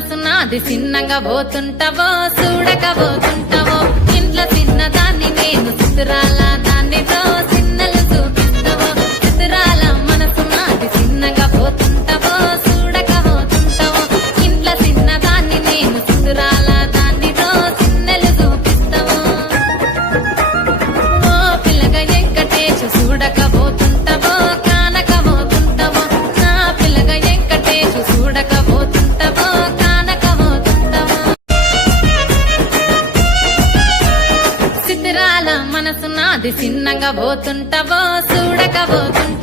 మనసు నాది చిన్నగా పోతుంటావో చూడకపోతుంటావో ఇంట్లో చిన్నదాన్ని నేను చిత్రాల దాన్నితో చిన్నలు చూపిస్తావో చిత్రాల మనసు నాది చిన్నగా పోతుంటావో చూడకపోతుంటావో ఇంట్లో చిన్నదాన్ని నేను చిత్రాల దాన్నితో చిన్నలు చూపిస్తావో ఓ పిల్లగా వెంకటేశు చూడకపోతుంటావో కానకపోతుంటావో నా పిల్లగా వెంకటేశు చూడకపోతుంటావో కానకపోతుంటావో చిత్రాల మనసు నాది చిన్నగా పోతుంటావో చూడకపోతుంటావో